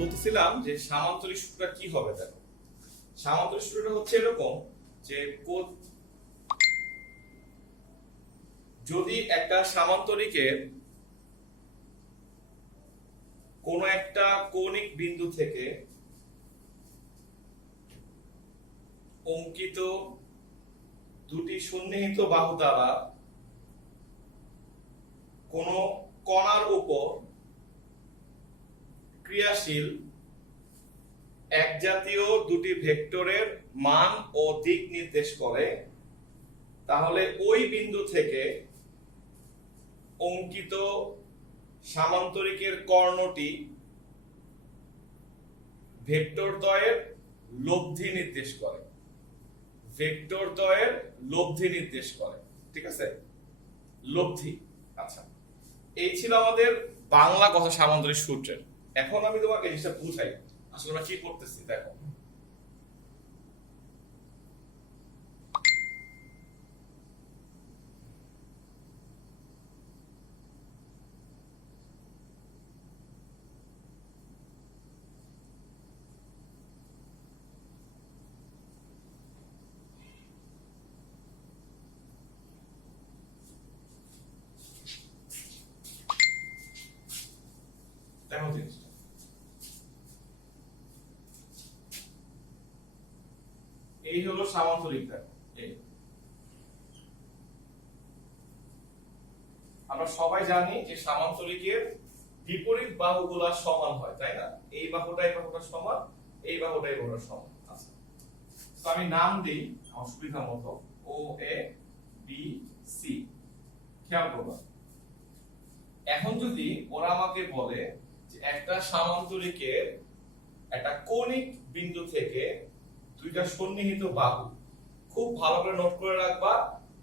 বলতেছিলাম যে সামান্তরিক সূত্রটা কি হবে। দেখো, সামান্তরিক সূত্রটা হচ্ছে এরকম যে যদি একটা সামান্তরিকের কোন একটা কৌণিক বিন্দু থেকে অঙ্কিত দুটি সন্নিহিত বাহু দ্বারা কোন কণার উপর ক্রিয়াশীল একজাতীয় দুটি ভেক্টরের মান ও দিক নির্দেশ করে, তাহলে ওই বিন্দু থেকে অঙ্কিত সামান্তরিকের কর্ণটি ভেক্টরদ্বয়ের লব্ধি নির্দেশ করে। ভেক্টরদ্বয়ের লব্ধি নির্দেশ করে, ঠিক আছে? লব্ধি। আচ্ছা, এই ছিল আমাদের বাংলা কথা সামান্তরিক সূত্রের। এখন আমি তোমাকে জিনিসটা বুঝাই আসলে আমরা কি করতেছি। দেখো, দেখো জিনিসটা এই হলো সামান্তরিক। দেখো, এই আমরা সবাই জানি যে সামান্তরিকের বিপরীত বাহুগুলা সমান হয়, তাই না? এই বাহুটা এই বাহুটা সমান, এই বাহুটা এই বাহুটা সমান। আচ্ছা, তো আমি নাম দিই আমার সুবিধা মতো ও এ বি সি। খেয়াল করবা, এখন যদি ওরা আমাকে বলে যে একটা সামান্তরিকের একটা কৌণিক বিন্দু থেকে দুইটা সন্নিহিত বাহু, খুব ভালো করে নোট করে রাখবা,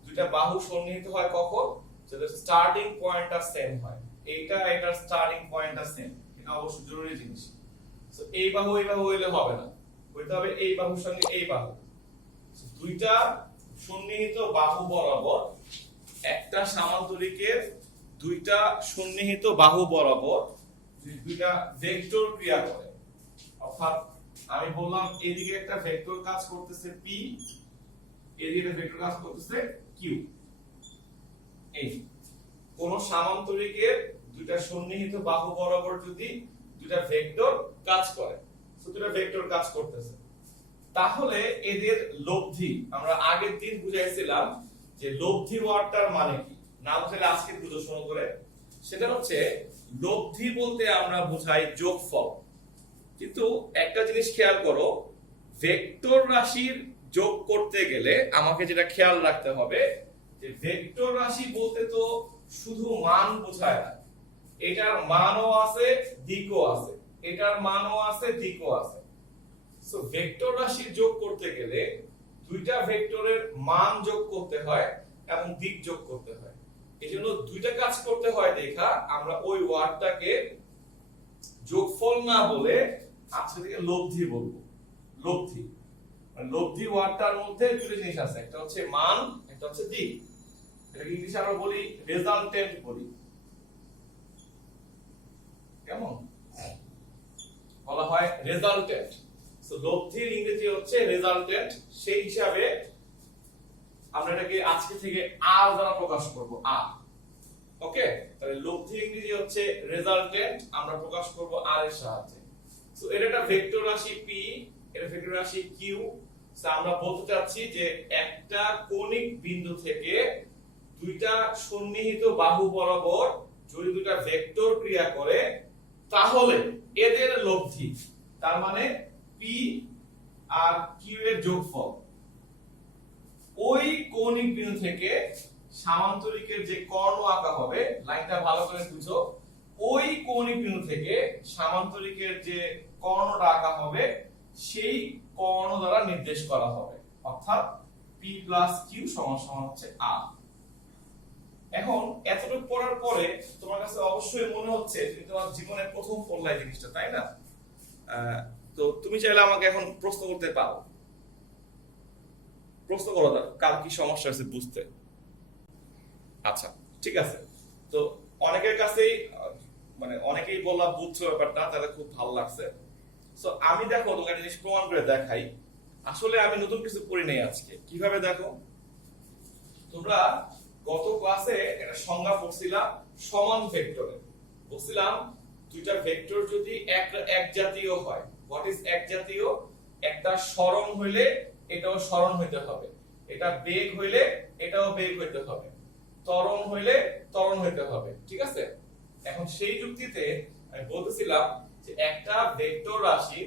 দুইটা বাহু সন্নিহিত হয় কখন? যাদের স্টার্টিং পয়েন্টটা সেম হয়। এইটা এটার স্টার্টিং পয়েন্টটা সেম, এটা অবশ্যই জরুরি জিনিস। সো এই বাহু হইলে হবে না, হইতে হবে এই বাহুর সঙ্গে এই বাহু। দুইটা সন্নিহিত বাহু বরাবর একটা সামান্তরিকের দুইটা সন্নিহিত বাহু বরাবর দুইটা ভেক্টর ক্রিয়া করে, অর্থাৎ আমি বললাম এদিকে একটা ভেক্টর কাজ করতেছে p, এদিকে একটা ভেক্টর কাজ করতেছে q। এই কোন সামান্তরিকের দুইটা সন্নিহিত বাহু বরাবর যদি দুইটা ভেক্টর কাজ করে, তো দুইটা ভেক্টর কাজ করতেছে, তাহলে এদের লব্ধি আমরা আগের দিন বুঝাইছিলাম যে লব্ধি ওয়ার্ডটার মানে কি। না বুঝলে আজকে বুঝো শোনো করে। সেটা হচ্ছে লব্ধি বলতে আমরা বুঝাই যোগফল। কিন্তু একটা জিনিস খেয়াল করো, ভেক্টর রাশির যোগ করতে গেলে আমাকে যেটা খেয়াল রাখতে হবে যে ভেক্টর রাশি বলতে তো শুধু মান বোঝায় না, এটার মানও আছে দিকও আছে, এটার মানও আছে দিকও আছে। সো ভেক্টর রাশির যোগ করতে গেলে দুইটা ভেক্টরের মান যোগ করতে হয় এবং দিক যোগ করতে হয়। এজন্য দুইটা কাজ করতে হয় দেখা আমরা ওই ওয়ার্ডটাকে যোগফল না বলে আজকে থেকে লব্ধি বলবো। লব্ধি মানে লব্ধি ওয়ার্ডটার মধ্যে দুটো জিনিস আছে, একটা হচ্ছে মান, একটা হচ্ছে দিক। এটাকে ইংলিশে আমরা বলি রেজাল্টেন্ট বলি। কেমন বলা হয়? রেজাল্টেন্ট। সো লব্ধির ইংরেজি হচ্ছে রেজাল্টেন্ট। সেই হিসাবে আমরা এটাকে আজকে থেকে আর দ্বারা প্রকাশ করব, আর। ওকে, তাহলে লব্ধির ইংরেজি হচ্ছে রেজাল্টেন্ট, আমরা প্রকাশ করব আর এর সাহায্যে। সো এটা একটা ভেক্টর রাশি p, এটা ভেক্টর রাশি q। সো আমরা বলতে চাচ্ছি যে একটা কৌণিক বিন্দু থেকে দুইটা সন্নিহিত বাহু বরাবর যদি দুইটা ভেক্টর ক্রিয়া করে, তাহলে এদের লব্ধি, তার মানে p আর q এর যোগফল, ওই কৌণিক বিন্দু থেকে সামান্তরিকের যে কর্ণ আঁকা হবে, লাইনটা ভালো করে বুঝো, ওই কৌণিক বিন্দু থেকে সামান্তরিকের যে কর্ণটা আঁকা হবে সেই কর্ণ দ্বারা নির্দেশ করা হবে, অর্থাৎ p q হচ্ছে r। এখন এতটুকু পড়ার পরে তোমার কাছে অবশ্যই মনে হচ্ছে যে তোমার জীবনে প্রথম পড়লাই জিনিসটা, তাই না? তো তুমি চাইলে আমাকে এখন প্রশ্ন করতে পারো, প্রশ্ন করো, কার কি সমস্যা আছে বুঝতে। আচ্ছা, ঠিক আছে। তো অনেকের কাছেই মানে অনেকেই বললাম বুঝছো ব্যাপারটা, তাহলে খুব ভালো লাগছে। সো আমি দেখো তোমাকে একটা জিনিস প্রমাণ করে দেখাই, আসলে আমি নতুন কিছু পড়ি নাই আজকে। কিভাবে দেখো, তোমরা গত ক্লাসে একটা সংজ্ঞা পড়ছিলাম সমান ভেক্টরের। বলছিলাম দুইটা ভেক্টর যদি এক জাতীয় হয়, হোয়াট ইজ এক জাতীয়? একটা সরণ হইলে এটাও সরণ হইতে হবে, এটা বেগ হইলে এটাও বেগ হইতে হবে, ত্বরণ হইলে ত্বরণ হইতে হবে, ঠিক আছে? এখন সেই যুক্তিতে আমি বলতেছিলাম যে একটা ভেক্টর রাশি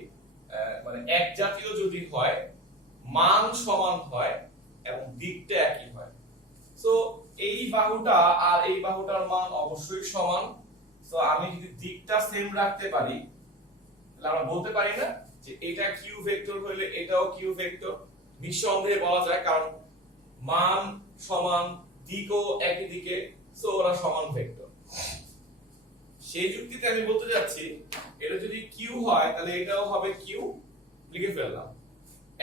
মানে এক জাতীয় যদি হয়, মান সমান হয় এবং দিকটা একই হয়, সো এই বাহুটা আর এই বাহুটার মান অবশ্যই সমান। সো আমি যদি দিকটা সেম রাখতে পারি, তাহলে আমরা বলতে পারি না যে এটা কিউ ভেক্টর হইলে এটাও কিউ ভেক্টর? নিঃসন্দেহে বলা যায়, কারণ মান সমান, দিকও একই দিকে, সো ওরা সমান ভেক্টর। সেই যুক্তিতে আমি বলতে যাচ্ছি এটা যদি কিউ হয় তাহলে এটাও হবে কিউ, লিখে ফেললাম।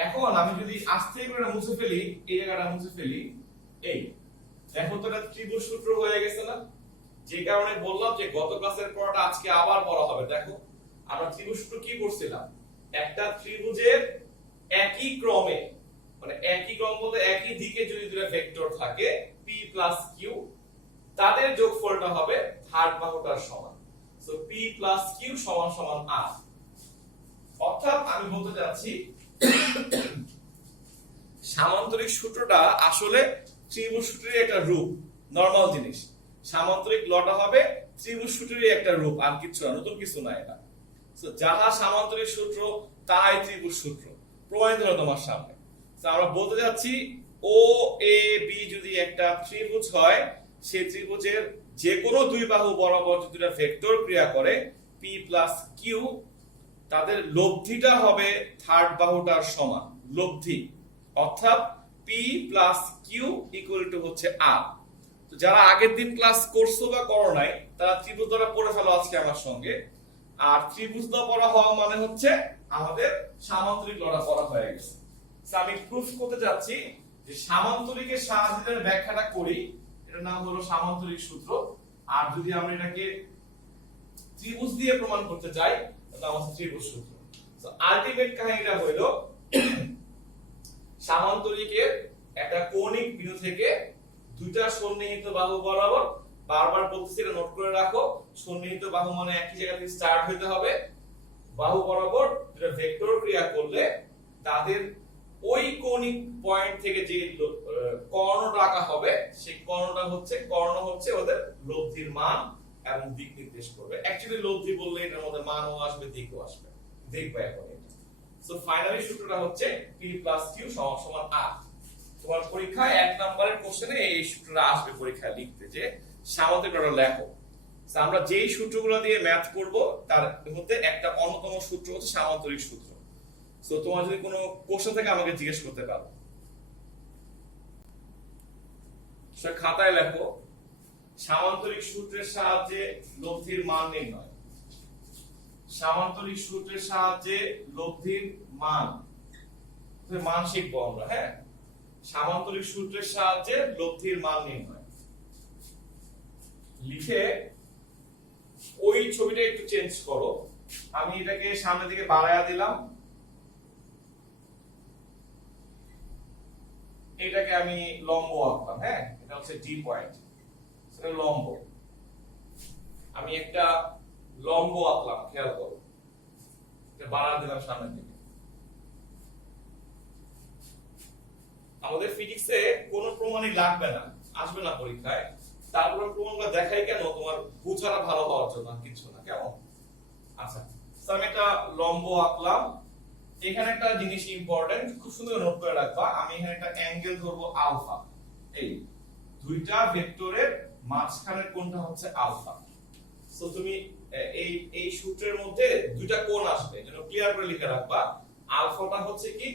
এখন আমি যদি আস্তে করে মুছে ফেলি, এই জায়গাটা মুছে ফেলি, এই দেখো তো এটা ত্রিভুজ সূত্র হয়ে গেছে না? যে কারণে বললাম যে গত ক্লাসের পড়াটা আজকে আবার পড়া হবে। দেখো আমরা ত্রিভুজ সূত্র কি করছিলাম, একটা ত্রিভুজের একই ক্রমে, মানে একই ক্রম বলতে একই দিকে যদি দুটো ভেক্টর থাকে p প্লাস q, তাদের যোগফলটা হবে থার্ড বাহুটার সমান। সো p প্লাস q সমান সমান r। অর্থাৎ আমি বলতে যাচ্ছি সামান্তরিক সূত্রটা আসলে ত্রিভুজ সূত্রের একটা রূপ, নরমাল জিনিস। সামান্তরিক লটা হবে ত্রিভুজ সূত্রের একটা রূপ, আর কিছু না, নতুন কিছু না এটা। সো যাহা সামান্তরিক সূত্র তাই ত্রিভুজ সূত্র, প্রমাণিত হলো তোমার সামনে। সো আমরা বলতে যাচ্ছি ও এ বি যদি একটা ত্রিভুজ হয়, সেই ত্রিভুজের যে কোনো দুই বাহু বরাবর যদি দুটো ভেক্টর ক্রিয়া করে p প্লাস q, তাদের লব্ধিটা হবে থার্ড বাহুটার সমান, লব্ধি। অর্থাৎ p plus q equal to হচ্ছে r। তো যারা আগের দিন ক্লাস করছো বা করো নাই, তারা ত্রিভুজ দ্বারা পড়ে ফেলো আজকে আমার সঙ্গে। আর ত্রিভুজ দ্বারা পড়া হওয়া মানে হচ্ছে আমাদের সামান্তরিক লড়া পড়া হয়ে গেছে। আমি প্রুফ করতে যাচ্ছি যে সামান্তরিকের সাহায্যে ব্যাখ্যাটা করি, এটার নাম হলো সামান্তরিক সূত্র। আর যদি আমরা এটাকে ত্রিভুজ দিয়ে প্রমাণ করতে চাই, তাহলে আমাদের ত্রিভুজ সূত্র। তো আলটিমেট কাহিনীটা হলো সামান্তরিকের একটা কৌণিক বিন্দু থেকে দুইটা সন্নিহিত বাহু বরাবর, বারবার বলতেছি এটা নোট করে রাখো, সন্নিহিত বাহু মানে একই জায়গা থেকে স্টার্ট হইতে হবে, বাহু বরাবর দুটো ভেক্টর ক্রিয়া করলে তাদের ওই কৌণিক পয়েন্ট থেকে যে কর্ণটা আঁকা হবে, সেই কর্ণটা হচ্ছে ওদের লব্ধির মান এবং দিক নির্দেশ করবে। অ্যাকচুয়ালি লব্ধি বললে এটার মধ্যে মানও আসবে, দিকও আসবে, দেখবে এখন এটা। সো ফাইনালি সূত্রটা হচ্ছে p প্লাস q সমান সমান r। তোমার পরীক্ষায় 1 নম্বরের কোশ্চেনে এই সূত্রটা আসবে পরীক্ষায় লিখতে, যে সামান্তরিকটা লেখো। আমরা যেই সূত্রগুলো দিয়ে ম্যাথ করব তার মধ্যে একটা অন্যতম সূত্র হচ্ছে সামান্তরিক সূত্র। সো তোমার যদি কোনো কোশ্চেন থাকে আমাকে জিজ্ঞেস করতে পারো। সে খাতায় লেখো সামান্তরিক সূত্রের সাহায্যে লব্ধির মান নির্ণয়। সামান্তরিক সূত্রের সাহায্যে লব্ধির মান শিখবো আমরা। হ্যাঁ, সামান্তরিক সূত্রের সাহায্যে লব্ধির মান নির্ণয় লিখে ওই ছবিটা একটু চেঞ্জ করো। আমি এটাকে সামনের দিকে বাড়ায়া দিলাম, এটাকে আমি লম্ব আঁকলাম। হ্যাঁ, এটা হচ্ছে ডি পয়েন্ট, সেটা লম্ব। আমি একটা লম্ব আঁকলাম, খেয়াল করো, এটা বাড়া দিলাম সামনের দিকে। আমাদের ফিজিক্সে কোনো প্রমাণই লাগবে না, আসবে না পরীক্ষায়। তারপরে প্রমাণটা দেখাই কেন, তোমার বুঝাটা ভালো হওয়ার জন্য, কিছু না। কেমন? আচ্ছা, আমি একটা লম্ব আঁকলাম। এখানে একটা জিনিস ইম্পর্টেন্ট, খুব সুন্দর নোট করে রাখবা। আমি এখানে একটা অ্যাঙ্গেল ধরবো আলফা। এই দুইটা ভেক্টরের মাঝখানের কোণটা হচ্ছে আলফা। সো তুমি এই সূত্রের মধ্যে দুইটা কোণ আসবে, যেন ক্লিয়ার করে লিখে রাখবা। আলফাটা হচ্ছে কি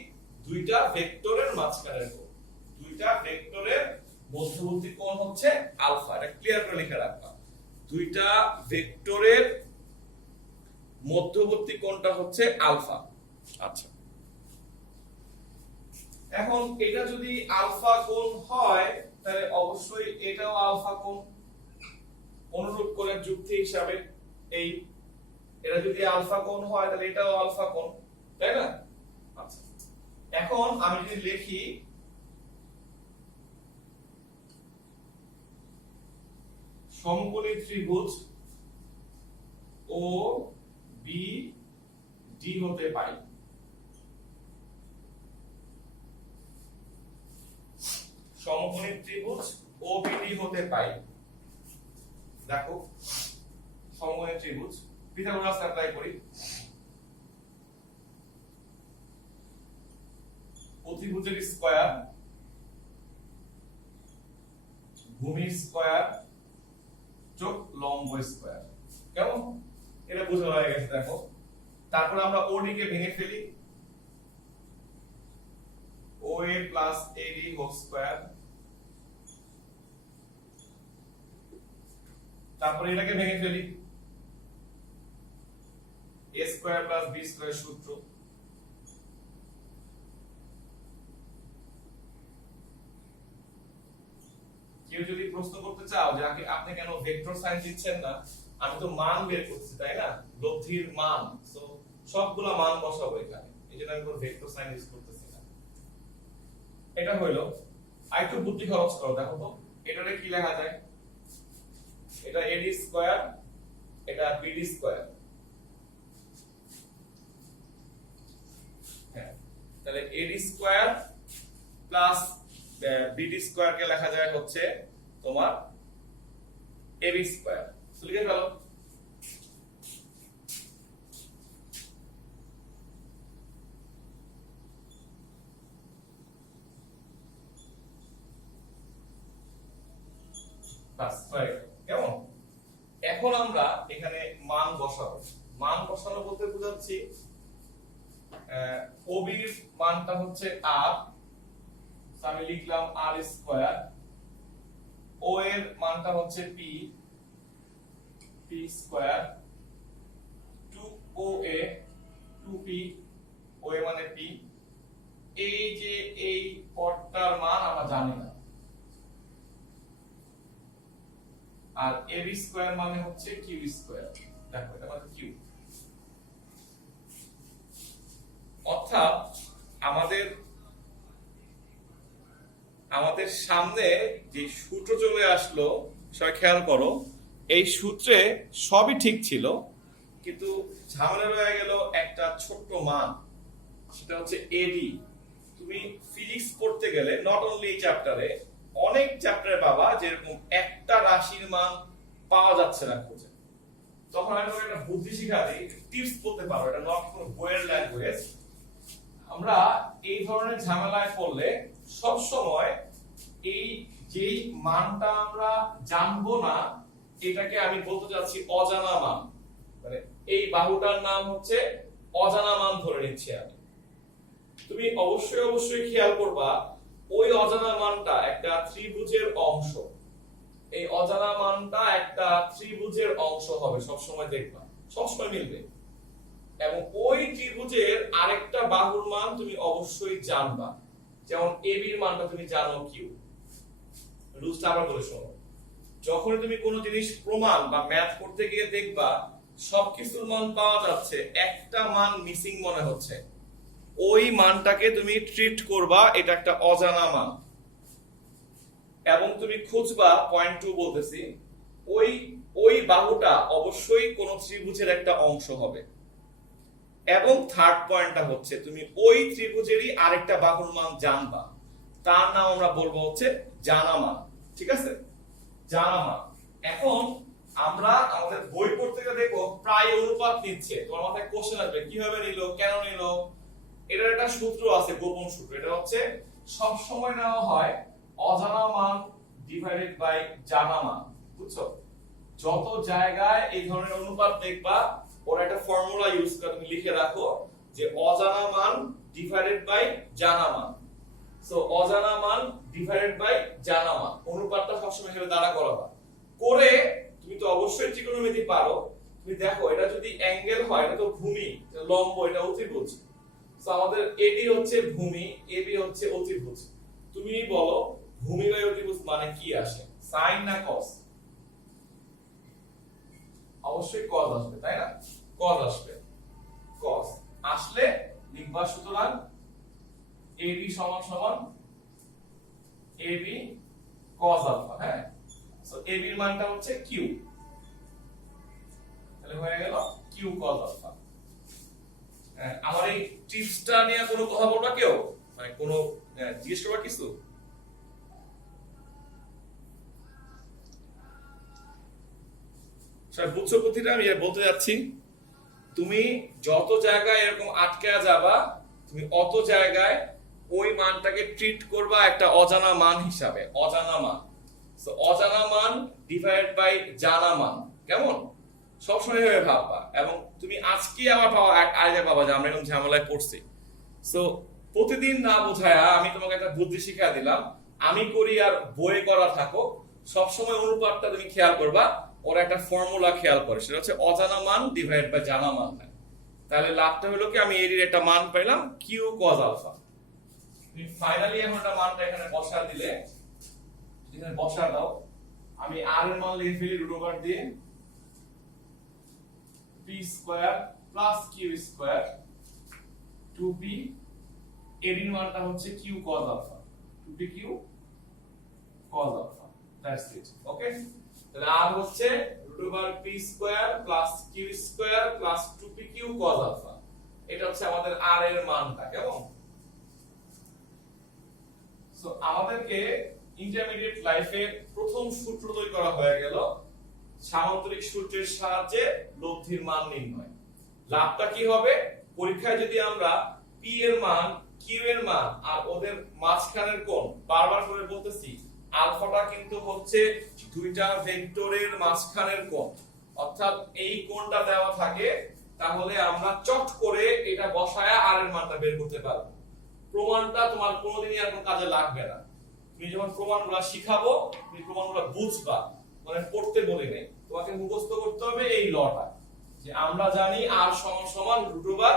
দুইটা ভেক্টরের মাঝখানের কোণ, দুইটা ভেক্টরের মধ্যবর্তী কোণ হচ্ছে আলফা। এটা ক্লিয়ার করে লিখে রাখবা। দুইটা ভেক্টরের মধ্যবর্তী কোণটা হচ্ছে আলফা। আচ্ছা, এখন এটা যদি আলফা কোণ হয় তাহলে অবশ্যই এটাও আলফা কোণ। অনুরূপ কোণের যুক্তি হিসাবে এই এটা যদি আলফা কোণ হয় তাহলে এটাও আলফা কোণ, তাই না? আচ্ছা, এখন আমি যদি লিখি সমকোণী ত্রিভুজ ও বি ডি হতে পাই, সমকোণী ত্রিভুজ ও বি ডি হতে পাই। দেখো সমকোণী ত্রিভুজ পিথাগোরাস অ্যাপ্লাই করি। অতিভুজের স্কয়ার, ভূমির স্কয়ার যোগ লম্ব স্কয়ার, কেমন? এটা বোঝা হয়ে গেছে। দেখো তারপর আমরা ওডি কে ভেঙে ফেলি, OA plus AD whole square. তারপর এটাকে ভেঙে ফেলি, A square plus B square সূত্র। কেউ যদি প্রশ্ন করতে চাও যে আপনি কেন ভেক্টর সাইন দিচ্ছেন না, আমি তো মান বের করছি, তাই না? লব্ধির মান, সো সবগুলা মান বসাবো এখানে, এইজন্য আমি কোনো ভেক্টর সাইন ইউজ করতেছি না। এটা হলো, আরেকটু বুদ্ধি খরচ করো। দেখো তো এটারে কি লেখা যায়? এটা AD স্কয়ার, এটা BD স্কয়ার। হ্যাঁ, তাহলে AD square plus BD square কে লেখা যায় হচ্ছে তোমার AB স্কয়ার। তো লিখে ফেলো। বাস হয়ে গেল, কেমন? এখন আমরা এখানে মান বসাবো। মান বসানো বলতে বোঝাচ্ছি OB এর মানটা হচ্ছে R, আমি লিখলাম R স্কয়ার। O এর মানটা হচ্ছে P square, 2OA 2P, OA মানে P। এই যে এই পদটার মান আমরা জানি না, আর AB স্কয়ার মানে হচ্ছে Q স্কয়ার। দেখো এটা মানে Q। অর্থাৎ আমাদের সামনে যে সূত্র চলে আসলো, সবাই খেয়াল করো, এই সূত্রে সবই ঠিক ছিল, কিন্তু ঝামেলা রয়ে গেল একটা ছোট্ট মান, সেটা হচ্ছে AD। তুমি ফিজিক্স পড়তে গেলে নট অনলি এই চ্যাপ্টারে, অনেক চ্যাপ্টারে পাবা যেরকম একটা রাশির মান পাওয়া যাচ্ছে না খুঁজে। তখন আমি তোমাকে একটা বুদ্ধি শিখাই, টিপস বলতে পারো, এটা নট কোনো বইয়ের ল্যাঙ্গুয়েজ। আমরা এই ধরনের ঝামেলায় পড়লে সব সময় এই যেই মানটা আমরা জানবো না, এটাকে আমি বলতে যাচ্ছি অজানা মান, মানে এই বাহুটার নাম হচ্ছে অজানা মান ধরে নিচ্ছি আমি। তুমি অবশ্যই খেয়াল করবা ওই অজানা মানটা একটা ত্রিভুজের অংশ, এই অজানা মানটা একটা ত্রিভুজের অংশ হবে, সবসময় দেখবা, সবসময় মিলবে। এবং ওই ত্রিভুজের আরেকটা বাহুর মান তুমি অবশ্যই জানবা, যেমন AB এর মানটা তুমি জানো Q। রুলসটা আবার বলে শোনো, যখন তুমি কোনো জিনিস প্রমাণ বা ম্যাথ করতে গিয়ে দেখবা সবকিছুর মান পাওয়া যাচ্ছে, একটা মান মিসিং মনে হচ্ছে, ওই মানটাকে তুমি ট্রিট করবা এটা একটা অজানা মান। এবং তুমি খুঁজবা, পয়েন্ট 2 বলতেছি, ওই বাহুটা অবশ্যই কোন ত্রিভুজের একটা অংশ হবে। এবং থার্ড পয়েন্টটা হচ্ছে তুমি ওই ত্রিভুজেরই আরেকটা বাহুর মান জানবা, তার নাম আমরা বলবো হচ্ছে জানা মান। ঠিক আছে, জানা মান। এখন আমরা আমাদের বই পড়তে গেলে দেখো প্রায় অনুপাত নিচ্ছে, তোমার মাথায় কোশ্চেন আসবে কিভাবে নিল, কেন নিল। এটার একটা সূত্র আছে, গোপন সূত্র। এটা হচ্ছে সব সময় নেওয়া হয় অজানা মান ডিভাইডেড বাই জানা মান। বুঝছো? যত জায়গায় এই ধরনের অনুপাত দেখবা, ওরা একটা ফর্মুলা ইউজ করে, তুমি লিখে রাখো যে অজানা মান ডিভাইডেড বাই জানা মান। সো অজানা মান ডিভাইডেড বাই জানা মান, অনুপাতটা সবসময় এভাবে দ্বারা করাবা। করে তুমি তো অবশ্যই ত্রিকোণমিতি পারো। তুমি দেখো এটা যদি অ্যাঙ্গেল হয়, এটা তো ভূমি, এটা লম্ব, এটা অতিভুজ। সো আমাদের AD হচ্ছে ভূমি, AB হচ্ছে অতিভুজ। তুমি বলো ভূমি বাই অতিভুজ মানে কি আসে, সাইন না কস? অবশ্যই কস আসবে, তাই না? cos আসবে, cos আসলে লিখবা সুতরাং AB সমান সমান AB cos আলফা। হ্যাঁ, সো AB এর মানটা হচ্ছে Q, তাহলে হয়ে গেল Q cos আলফা। আমার এই টিপসটা নিয়ে কোনো কথা বলবা কেউ, মানে কোনো জিজ্ঞেস করবা কিছু? স্যার বুঝছো বুদ্ধিটা আমি বলতে যাচ্ছি, তুমি যত জায়গায় এরকম আটকে যাবা তুমি অত জায়গায় ওই মানটাকে ট্রিট করবা একটা অজানা মান হিসাবে, অজানা মান। সো অজানা মান ডিভাইড বাই জানা মান, কেমন সবসময় এভাবে ভাববা। এবং তুমি আজকে আবার আইডিয়া পাবা যে আমরা এরকম ঝামেলায় পড়ছি। সো প্রতিদিন না বোঝায়া আমি তোমাকে একটা বুদ্ধি শিখিয়ে দিলাম, আমি করি আর বইয়ে করা থাকো, সবসময় অনুপাতটা তুমি খেয়াল করবা, ওর একটা ফর্মুলা খেয়াল করে, সেটা হচ্ছে অজানা মান ডিভাইড বাই জানা মান। তাহলে লাভটা হলো কি, আমি এর একটা মান পেলাম কিউ কজ আলফা। তুমি ফাইনালি এখন একটা মানটা এখানে বসা দিলে, এখানে বসা দাও, আমি আর এর মান লিখে ফেলি রুট ওভার দিয়ে p square plus q square 2p, এর মানটা হচ্ছে q cos alpha, 2p q cos alpha, that's it. Okay, তাহলে আর হচ্ছে root over p square plus q square plus 2p q cos alpha, এটা হচ্ছে আমাদের আর এর মানটা, কেমন? সো আমাদেরকে ইন্টারমিডিয়েট লাইফের প্রথম সূত্র তৈরি করা হয়ে গেল, সামান্তরিক সূত্রের সাহায্যে লব্ধির মান নির্ণয়। লাভটা কি হবে, পরীক্ষায় যদি আমরা p এর মান, q এর মান আর ওদের মাঝখানের কোণ, বারবার করে বলতেছি আলফাটা কিন্তু হচ্ছে দুইটা ভেক্টরের মাঝখানের কোণ, অর্থাৎ এই কোণটা দেওয়া থাকে, তাহলে আমরা চট করে এটা বসায়া আর এর মানটা বের করতে পারবো। প্রমাণটা তোমার কোনোদিনই আর কোনো কাজে লাগবে না, তুমি যখন প্রমাণগুলো শিখাবো তুমি প্রমাণগুলো বুঝবা, মানে পড়তে বলি নাই, তোমাকে মুখস্থ করতে হবে এই লটা, যে আমরা জানি r সমান সমান root over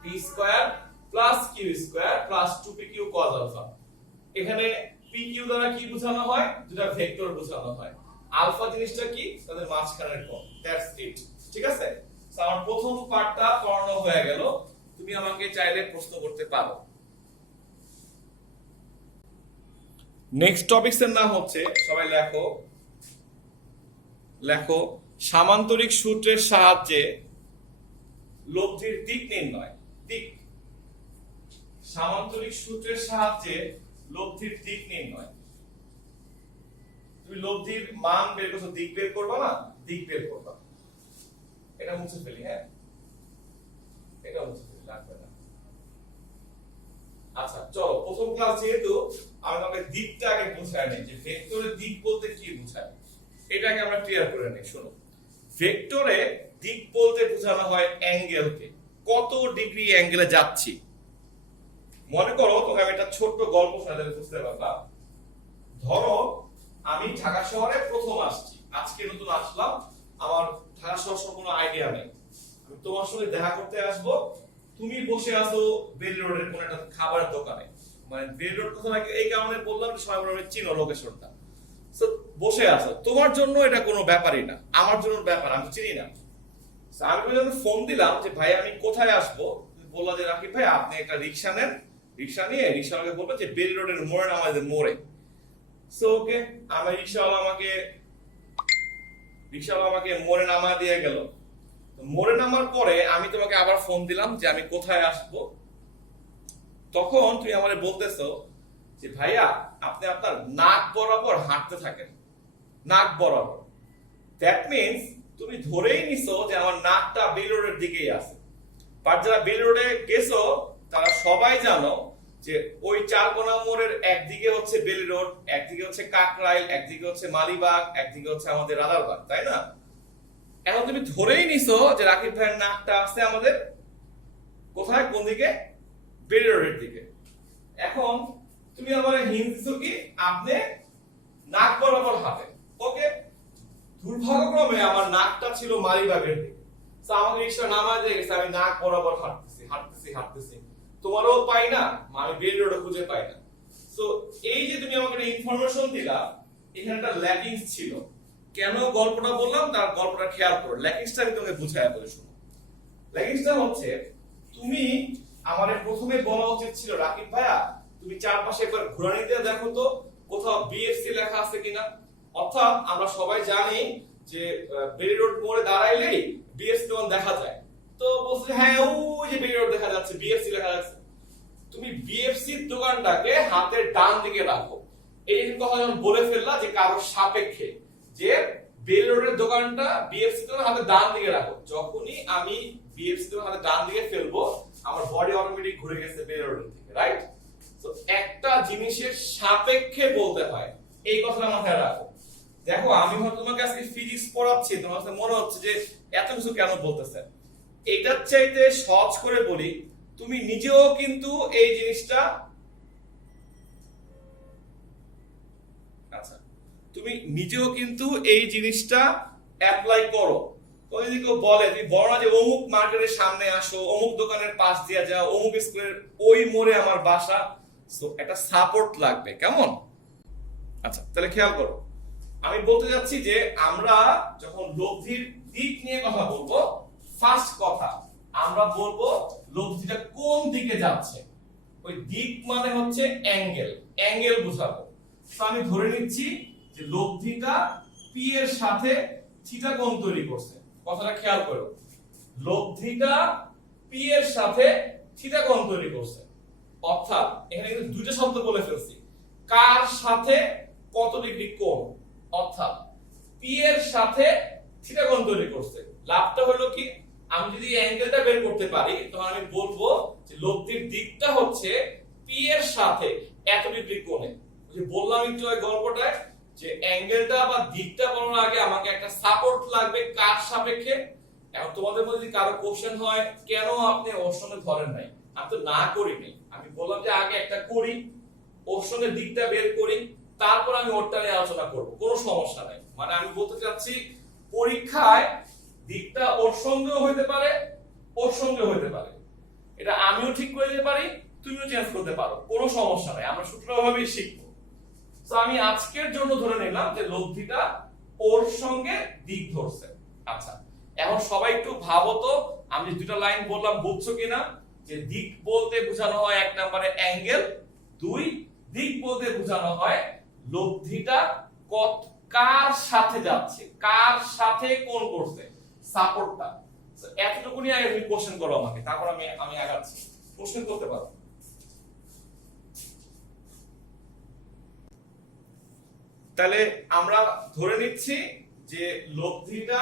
p square plus q square plus 2pq cos alpha. এখানে pq দ্বারা কি বোঝানো হয়, দুটো ভেক্টর বোঝানো হয়, আলফা জিনিসটা কি, তাদের মাঝখানের কোণ, দ্যাটস ইট। ঠিক আছে, সো আমার প্রথম পার্টটা পড়ানো হয়ে গেল, তুমি আমাকে চাইলে প্রশ্ন করতে পারো। নেক্সট টপিকস এর নাম হচ্ছে, সবাই লেখো, লেখো সামান্তরিক সূত্রের সাহায্যে লব্ধির দিক নির্ণয়। দিক, সামান্তরিক সূত্রের সাহায্যে লব্ধির দিক নির্ণয়। তুমি লব্ধির মান বের করছো, দিক বের করবা না, দিক বের করবা। এটা মুছে ফেলি, হ্যাঁ এটা মুছে ফেলি, লাগবে না। আচ্ছা চলো, প্রথম ক্লাস যেহেতু আমি তোমাকে দিকটা আগে বোঝাই নেই, যে ভেক্টরের দিক বলতে কি বোঝায়, এটাকে আমরা ক্লিয়ার করে নেই। শোনো, ভেক্টরে দিক বলতে বোঝানো হয় অ্যাঙ্গেলকে, কত ডিগ্রি অ্যাঙ্গেলে যাচ্ছি। মনে করো তোকে আমি একটা ছোট্ট গল্প শোনালে বুঝতে পারবা। ধরো আমি ঢাকা শহরে প্রথম আসছি, আজকে নতুন আসলাম, আমার ঢাকা শহর সম্পূর্ণ আইডিয়া নেই, আমি তোমার সঙ্গে দেখা করতে আসবো, তুমি বসে আছো বেল রোডের কোন একটা খাবারের দোকানে, মানে বেল রোড কথা এই কারণে বললাম সবাই বলে চিনো লোকেশনটা, সো বসে আছো, তোমার জন্য এটা কোনো ব্যাপারই না, আমার জন্য ব্যাপার, আমি চিনি না। আমি যখন ফোন দিলাম যে ভাই আমি কোথায় আসবো, বললা যে রাকিব ভাই আপনি একটা রিক্সা নেন, রিক্সা নিয়ে রিক্সাওয়ালাকে বলবো যে বেল রোডের মোড়ে নামায় দেন, মোড়ে। সো ওকে, আমার রিক্সাওয়ালা আমাকে মোড়ে নামায় দিয়ে গেল। মোড়ে নামার পরে আমি তোমাকে আবার ফোন দিলাম যে আমি কোথায় আসব, তখন তুমি আমাকে বলতেছো যে ভাইয়া আপনি আপনার নাক বরাবর হাঁটতে থাকেন, নাক বরাবর। দ্যাট মিন্স তুমি ধরেই নিছো যে আমার নাকটা বেল রোডের দিকেই আছে। বাট যারা বেল রোডে গেছো তারা সবাই জানো যে ওই চারকোনা মোড়ের একদিকে হচ্ছে বেল রোড, একদিকে হচ্ছে কাকরাইল, একদিকে হচ্ছে মালিবাগ, একদিকে হচ্ছে আমাদের রাজারবাগ, তাই না? এখন তুমি ধরেই নিছো যে রাকিব ভাইয়ের নাকটা আছে আমাদের কোথায়, কোন দিকে, বেল রোডের দিকে। এখন তুমি আমার হিন্ট দিছো কি আপনি নাক বরাবর হাঁটেন। ওকে, দুর্ভাগ্যক্রমে আমার নাকটা ছিল মালিবাগের দিকে, তো আমাকে রিক্সা নামায় দিয়ে গেছে, আমি নাক বরাবর হাঁটতেছি, তোমারও পাই না, আমি বেল রোডে খুঁজে পাই না। সো এই যে তুমি আমাকে ইনফরমেশন দিলা, এখানে একটা ল্যাকিংস ছিল। কেন গল্পটা বললাম তার গল্পটা খেয়াল করো, ল্যাকিংসটা আমি তোমাকে বুঝাইয়া বলে শোনো। ল্যাগিংসটা হচ্ছে তুমি আমাদের প্রথমে বলা উচিত ছিল রাকিব ভাইয়া তুমি চারপাশে একবার ঘুরানি দিয়ে দেখো তো কোথাও বিএফসি লেখা আছে কিনা। অর্থাৎ আমরা সবাই জানি যে বেরি রোড মোড়ে দাঁড়াইলেই বিএফসি দোকান দেখা যায়, তো বলছে হ্যাঁ ওই যে বেরি রোড দেখা যাচ্ছে বিএফসি লেখা যাচ্ছে। তুমি বিএফসি দোকানটাকে হাতের ডান দিকে রাখো। এই কথা যখন বলে ফেললা যে কারোর সাপেক্ষে যে বেরি রোডের দোকানটা বিএফসি দোকান হাতের ডান দিকে রাখো, যখনই আমি বিএফসি দোকান হাতের ডান দিকে ফেলবো আমার বডি অটোমেটিক ঘুরে গেছে বেরি রোডের দিকে, রাইট? তো একটা জিনিসের সাপেক্ষে বলতে হয়, এই কথাটা মাথায় রাখো। দেখো আমি হয়তো তোমাকে আজকে ফিজিক্স পড়াচ্ছি, তোমার কাছে মনে হচ্ছে যে এত কিছু কেন বলতেছে। এটার চাইতে সহজ করে বলি, তুমি নিজেও কিন্তু এই জিনিসটা আচ্ছা তুমি নিজেও কিন্তু এই জিনিসটা অ্যাপ্লাই করো। তো যদি কেউ বলে তুমি বলো না যে অমুক মার্কেটের সামনে আসো, অমুক দোকানের পাশ দিয়ে যাও, অমুক স্কুলের ওই মোড়ে আমার বাসা, সো একটা সাপোর্ট লাগবে, কেমন? আচ্ছা তাহলে খেয়াল করো, আমি বলতে যাচ্ছি যে আমরা যখন লব্ধির দিক নিয়ে কথা বলবো, ফার্স্ট কথা আমরা বলবো লব্ধিটা কোন দিকে যাচ্ছে। ওই দিক মানে হচ্ছে অ্যাঙ্গেল, অ্যাঙ্গেল বোঝাবো। তো আমি ধরে নিচ্ছি যে লব্ধিটা পি এর সাথে থিটা কোণ তৈরি করছে। কথাটা খেয়াল করো, লব্ধিটা পি এর সাথে থিটা কোণ তৈরি করছে। অর্থাৎ এখানে কিন্তু দুইটা শব্দ বলে ফেলছি, কার সাথে কত ডিগ্রি কোণ, অর্থাৎ পি এর সাথে থিটা কোণ তৈরি করছে। লাভটা হলো কি, আমি যদি অ্যাঙ্গেলটা বের করতে পারি তখন আমি বলবো যে লব্ধির দিকটা হচ্ছে পি এর সাথে এত ডিগ্রি কোণে। যে বললাম একটু ওই গল্পটায় যে অ্যাঙ্গেলটা বা দিকটা বলার আগে আমাকে একটা সাপোর্ট লাগবে কার সাপেক্ষে। এখন তোমাদের মধ্যে যদি কারো কোশ্চেন হয় কেন আপনি অপশনে ধরেন নাই, আমি তো না করিনি, আমি বললাম যে আগে একটা করি, অপশনের দিকটা বের করি, তারপর আমি ওরটা নিয়ে আলোচনা করব, কোনো সমস্যা নাই। মানে আমি বলতে চাচ্ছি পরীক্ষায় দিকটা ওর সঙ্গেও হইতে পারে, ওর সঙ্গেও হইতে পারে, এটা আমিও ঠিক করে দিতে পারি, তুমিও চেঞ্জ করতে পারো, কোনো সমস্যা নাই, আমরা সূত্রভাবেই শিখবো। তো আমি আজকের জন্য ধরে নিলাম যে লব্ধিটা ওর সঙ্গে দিক ধরছে। আচ্ছা এখন সবাই একটু ভাবো তো, আমি দুটো লাইন বললাম বুঝছো কিনা, যে দিক বলতে বোঝানো হয় এক নম্বরে অ্যাঙ্গেল, দুই দিক বলতে বোঝানো হয় লব্ধিটা কার সাথে যাচ্ছে, কার সাথে কোণ করছে, সাপোর্টটা। এতটুকুনি আগে তুমি কোশ্চেন করো আমাকে, তারপর আমি আগাচ্ছি, কোশ্চেন করতে পারো। তাহলে আমরা ধরে নিচ্ছি যে লব্ধিটা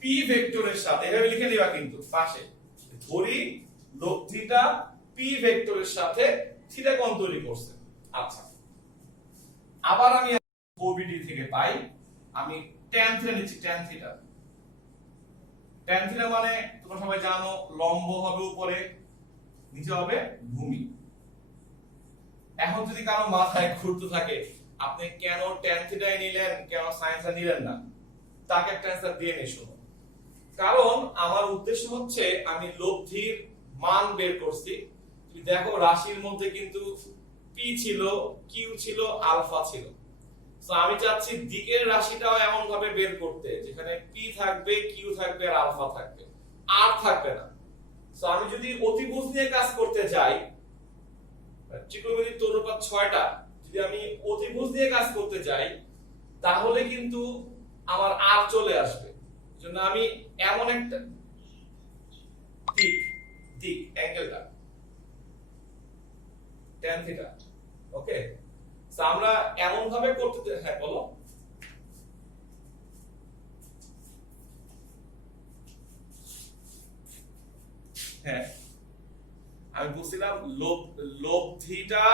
পি ভেক্টরের সাথে, এভাবে লিখে দিবা কিন্তু পাশে, ধরি লব্ধিটা পি ভেক্টরের সাথে থিটা কোণ তৈরি করছে। আচ্ছা আবার আমি ওবিডি থেকে পাই, আমি tan থিটা নিচ্ছি, tan থিটা। tan থিটা মানে তোমরা সবাই জানো লম্ব হবে উপরে, নিচে হবে ভূমি। এখন যদি কারো মাথায় ঘুরতে থাকে আপনি কেন tan থিটাই নিলেন, কেন sin থিটা নিলেন না, তাকে একটা অ্যানসার দিয়ে নি শুনো। কারণ আমার উদ্দেশ্য হচ্ছে আমি লব্ধির মান বের করছি। তুমি দেখো রাশির মধ্যে কিন্তু পি ছিল, কিউ ছিল, আলফা ছিল। তো আমি চাচ্ছি দিকের রাশিটাও এমন ভাবে বের করতে যেখানে পি থাকবে, কিউ থাকবে আর আলফা থাকবে, আর থাকবে না। তো আমি যদি অতিভুজ নিয়ে কাজ করতে যাই, ত্রিকোণমিতির অনুপাত 6টা, যদি আমি অতিভুজ নিয়ে কাজ করতে যাই তাহলে কিন্তু আমার আর চলে আসবে। জন্য আমি এমন একটা দিক অ্যাঙ্গেলটা tan থিটা, ওকে। সো আমরা এমন ভাবে করতে, হ্যাঁ বলো। হ্যাঁ আমি বুঝছিলাম লব্ধিটা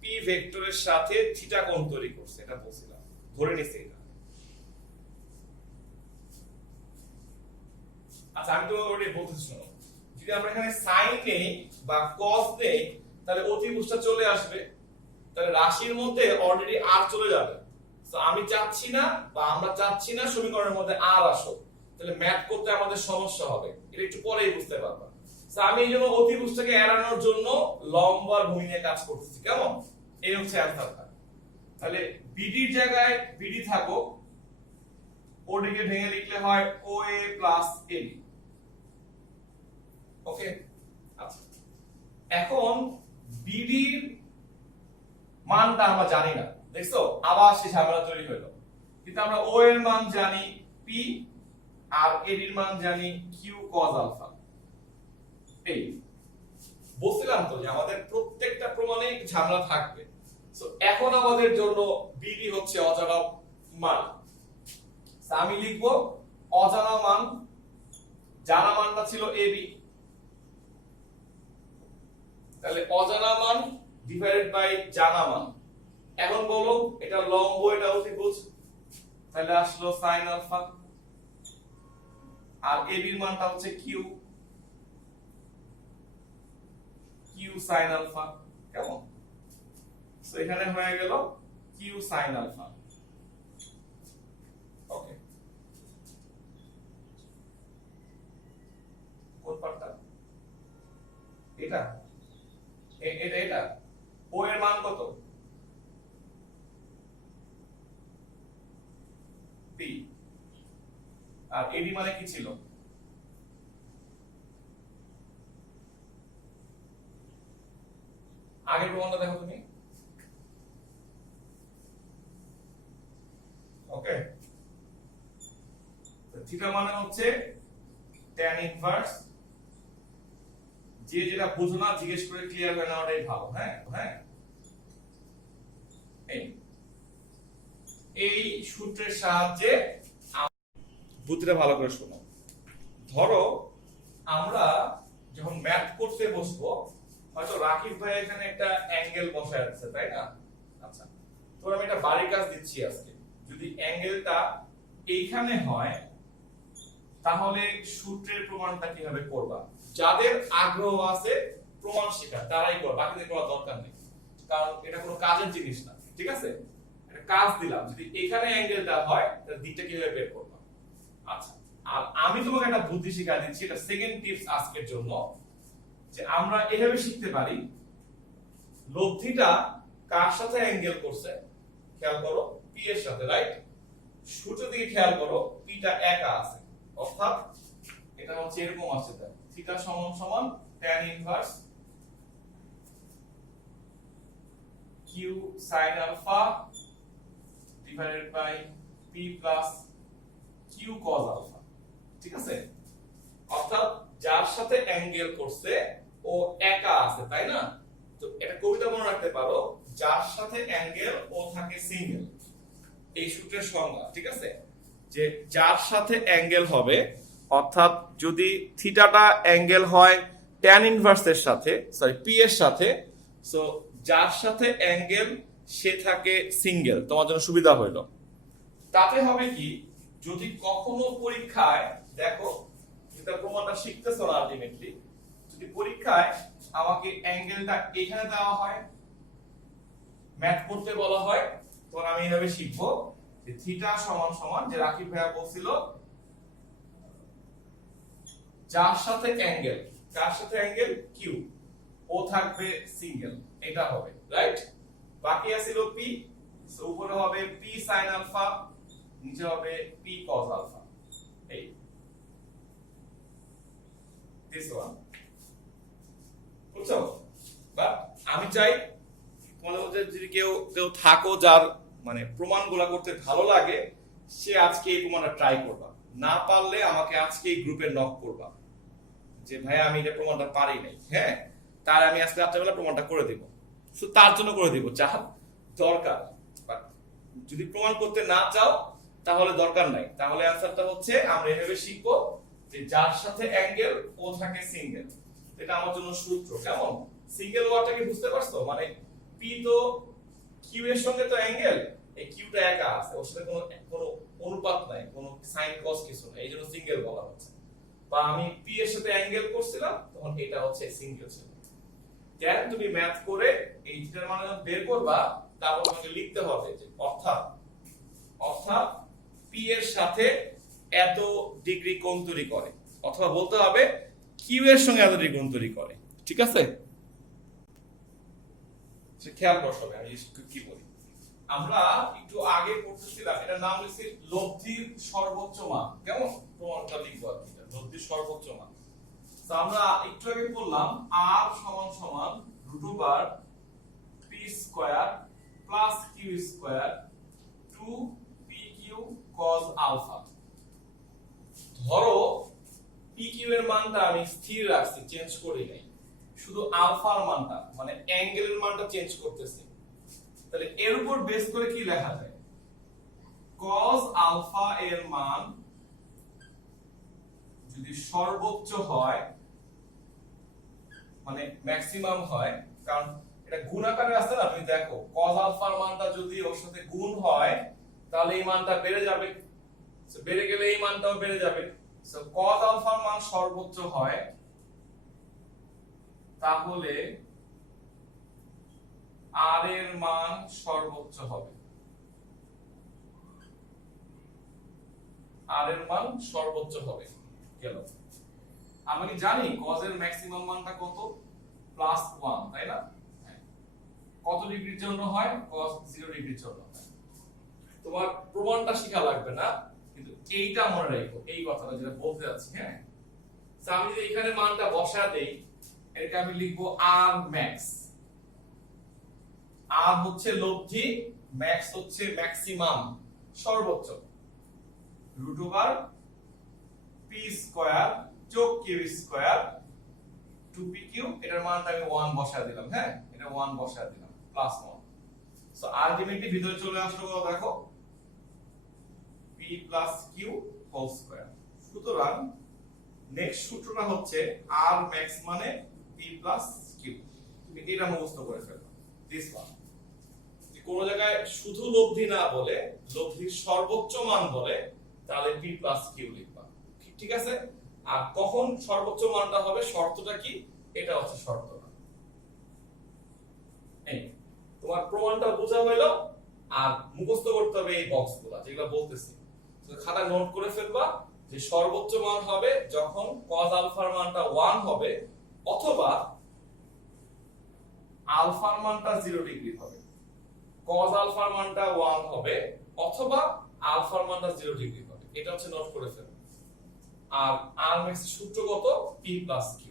পি ভেক্টরের সাথে থিটা কোণ তৈরি করছে, এটা বুঝছিলাম, ধরে নিছি এটা। আচ্ছা আমি তো অলরেডি বলতেছি শোনো, যদি আমরা এখানে সাইন নেই বা কস নেই তাহলে অতিভুজটা চলে আসবে, তাহলে রাশির মধ্যে অলরেডি আর চলে যাবে। তো আমি চাচ্ছি না বা আমরা চাচ্ছি না সমীকরণের মধ্যে আর আসো, তাহলে ম্যাথ করতে আমাদের সমস্যা হবে, এটা একটু পরেই বুঝতে পারবা। তো আমি এই জন্য অতিভুজটাকে এড়ানোর জন্য লম্ব আর ভূমি নিয়ে কাজ করতেছি, কেমন? এই হচ্ছে অ্যানসারটা। তাহলে বিডির জায়গায় বিডি থাকো, ওডিকে ভেঙে লিখলে হয় ওএ প্লাস এবি। ওকে, আচ্ছা এখন বিডির মানটা আমরা জানি না, দেখছো আবার সেই ঝামেলা তৈরি হলো। কিন্তু আমরা ও এর মান জানি পি, আর এর মান জানি কিউ কজ আলফা। এই বলছিলাম তো যে আমাদের প্রত্যেকটা প্রমাণে ঝামেলা থাকবে। সো এখন আমাদের জন্য বিডি হচ্ছে অজানা মান। আমি লিখব অজানা মান, জানা মানটা ছিল এবি, তাহলে অজানা মান ডিভাইডেড বাই জানা মান। এখন বলো এটা লম্ব এটা অতিভুজ, তাহলে আসলো sin আলফা, আর এবি এর মানটা হচ্ছে কিউ, কিউ sin আলফা। কেমন? সো এখানে হয়ে গেল কিউ sin আলফা। ওকে, কোন পার্টটা? এটা এটা ও এর মান কত? পি, আর এডি মানে কি ছিল? আগের প্রমাণটা দেখো তুমি। ওকে, থিটা মানে হচ্ছে tan ইনভার্স। যে যেটা বুঝো না জিজ্ঞেস করে ক্লিয়ার হয়ে নেওয়াটাই ভালো। হ্যাঁ হ্যাঁ, এই সূত্রের সাহায্যে বুদ্ধিটা ভালো করে শোনো। ধরো আমরা যখন ম্যাথ করতে বসবো, হয়তো রাকিব ভাই এখানে একটা অ্যাঙ্গেল বসায় আছে, তাই না? আচ্ছা, তো আমি একটা বাড়ির কাজ দিচ্ছি আজকে। যদি অ্যাঙ্গেলটা এইখানে হয় তাহলে সূত্রের প্রমাণটা কিভাবে করবা? যাদের আগ্রহ আছে প্রমাণ শেখার তারাই করবে, বাকিদের করার দরকার নেই, কারণ এটা কোনো কাজের জিনিস না। ঠিক আছে, একটা কাজ দিলাম, যদি এখানে অ্যাঙ্গেলটা হয় তাহলে দিকটা কিভাবে বের করবা। আচ্ছা, আর আমি তোমাকে একটা বুদ্ধি শিখিয়ে দিচ্ছি, এটা সেকেন্ড টিপস আজকের জন্য, যে আমরা এভাবে শিখতে পারি লব্ধিটা কার সাথে অ্যাঙ্গেল করছে, খেয়াল করো পি এর সাথে, রাইট? সূত্র দিকে খেয়াল করো, পিটা একা আছে, অর্থাৎ এটা হচ্ছে এরকম আছে, তাই থিটা সমান সমান tan inverse q sin alpha divided by p plus q cos alpha. ঠিক আছে, অর্থাৎ যার সাথে অ্যাঙ্গেল করছে ও একা আছে, তাই না? তো এটা কবিতা মনে রাখতে পারো, যার সাথে অ্যাঙ্গেল ও থাকে সিঙ্গেল। এই সূত্রের সংজ্ঞা, ঠিক আছে, যে যার সাথে অ্যাঙ্গেল হবে, অর্থাৎ যদি থিটাটা অ্যাঙ্গেল হয় tan ইনভার্স এর সাথে, সরি পি এর সাথে, সো যার সাথে অ্যাঙ্গেল সে থাকে সিঙ্গেল। তোমার জন্য সুবিধা হইলো। তাতে হবে কি, যদি কখনো পরীক্ষায় দেখো, এটা প্রমাণটা শিখতেছো না আলটিমেটলি, যদি পরীক্ষায় আমাকে অ্যাঙ্গেলটা এখানে দেওয়া হয়, ম্যাথ করতে বলা হয়, তখন আমি এইভাবে শিখবো যে থিটা সমান সমান, যে রাকিব ভাইয়া বলছিল, যার সাথে অ্যাঙ্গেল, কার সাথে অ্যাঙ্গেল? কিউ, ও থাকবে সিঙ্গেল, এটা হবে, রাইট? বাকি আছিল পি, সো উপরে হবে পি sin আলফা, নিচে হবে পি cos আলফা। এই দিস ওয়ান, বুঝছো? বাট আমি চাই তোমাদের মধ্যে যদি কেউ থাকো যার মানে প্রমাণগুলো করতে ভালো লাগে, সে আজকে এই প্রমাণটা ট্রাই করবা। না পারলে আমাকে আজকে এই গ্রুপে নক করবা যে ভাই আমি এটা প্রমাণটা পারি নাই, হ্যাঁ, তার আমি আজকে রাত্রেবেলা প্রমাণটা করে দেব। শুধু তার জন্য করে দিব, যা দরকার। যদি প্রমাণ করতে না চাও তাহলে দরকার নাই। তাহলে অ্যানসারটা হচ্ছে আমরা এভাবে শিখবো যে যার সাথে অ্যাঙ্গেল ও থাকে সিঙ্গেল। এটা আমার জন্য সূত্র। কেমন? সিঙ্গেল ওয়ার্ডটা কি বুঝতে পারছো? মানে পি তো কিউ এর সঙ্গে তো অ্যাঙ্গেল, এই কিউটা একা আছে, ওর সাথে কোনো অনুপাত নাই, কোনো সাইন কস কিছু নাই, এইজন্য সিঙ্গেল বলা হচ্ছে। বা আমি পি এর সাথে অ্যাঙ্গেল করছিলাম, তখন এটা হচ্ছে সিঙ্গেল ছিল। দেন তুমি ম্যাথ করে এই থিটার মান বের করবা, তারপর তোমাকে লিখতে হবে যে অর্থাৎ পি এর সাথে এত ডিগ্রি কোণ তৈরি করে, অথবা বলতে হবে কিউ এর সঙ্গে এত ডিগ্রি কোণ তৈরি করে। ঠিক আছে, খেয়াল করতে হবে আমি কি বলি। আমরা একটু আগে পড়তেছিলাম, এটা নাম লিখছি লব্ধির সর্বোচ্চ মান। কেমন? প্রমাণটা লিখবো আর কি, লব্ধির সর্বোচ্চ মান। তো আমরা একটু আগে বললাম r সমান সমান √r p square plus q square 2pq cos alpha. ধরো pq এর মানটা আমি স্থির রাখছি, চেঞ্জ করি নাই, শুধু আলফার মানটা মানে অ্যাঙ্গেলের মানটা চেঞ্জ করতেছি। তাহলে এর উপর বেস করে কি লেখা যায়? cos আলফা এর মান যদি সর্বোচ্চ হয় মানে ম্যাক্সিমাম হয়, কারণ এটা গুণ আকারে আছে না, তুমি দেখো cos আলফার মানটা যদি ওর সাথে গুণ হয় তাহলে এই মানটা বেড়ে যাবে, সো বেড়ে গেলে এই মানটাও বেড়ে যাবে। সো cos আলফার মান সর্বোচ্চ হয় তাহলে r এর মান সর্বোচ্চ হবে, r এর মান সর্বোচ্চ হবে। গেল। আমরা কি জানি cos এর ম্যাক্সিমাম মানটা কত? +1, তাই না? কত ডিগ্রির জন্য হয়? cos 0 ডিগ্রির জন্য হয়। তোমার প্রমাণটা শেখা লাগবে না, কিন্তু এইটা মনে রাখো, এই কথাটা যেটা বলতে যাচ্ছি। হ্যাঁ, তো আমি যদি এখানে মানটা বসা দেই, এটাকে আমি লিখবো r max। r হচ্ছে লব্ধি, max হচ্ছে ম্যাক্সিমাম, সর্বোচ্চ, √r p স্কয়ার যোগ q স্কয়ার 2pq, এটার মানটা আমি 1 বসা দিলাম। হ্যাঁ, এটা 1 বসা দিলাম, +1। সো আলটিমেটলি ভিতরে চলে আসলো, দেখো p + q হোল স্কয়ার। সুতরাং নেক্সট সূত্রটা হচ্ছে r max মানে p + q। তুমি এটা মুখস্থ করে ফেলো, দিস ওয়ান। যে কোন জায়গায় শুধু লব্ধি না বলে লব্ধির সর্বোচ্চ মান বলে তাহলে p + q লিখবা, ঠিক আছে? আর কখন সর্বোচ্চ মানটা হবে, শর্তটা কি, এটা হচ্ছে শর্তটা। এই তোমার প্রমাণটা বোঝা হলো, আর মুখস্থ করতে হবে এই বক্সগুলো যেগুলো বলতেছি। তো খাতা নোট করে ফেলবা যে সর্বোচ্চ মান হবে যখন cos আলফার মানটা 1 হবে, অথবা আলফার মানটা 0 ডিগ্রি হবে। cos আলফার মানটা 1 হবে অথবা আলফার মানটা 0 ডিগ্রি হবে, এটা হচ্ছে নোট করে ফেলবা। আর r max এর সূত্র কত? p + q।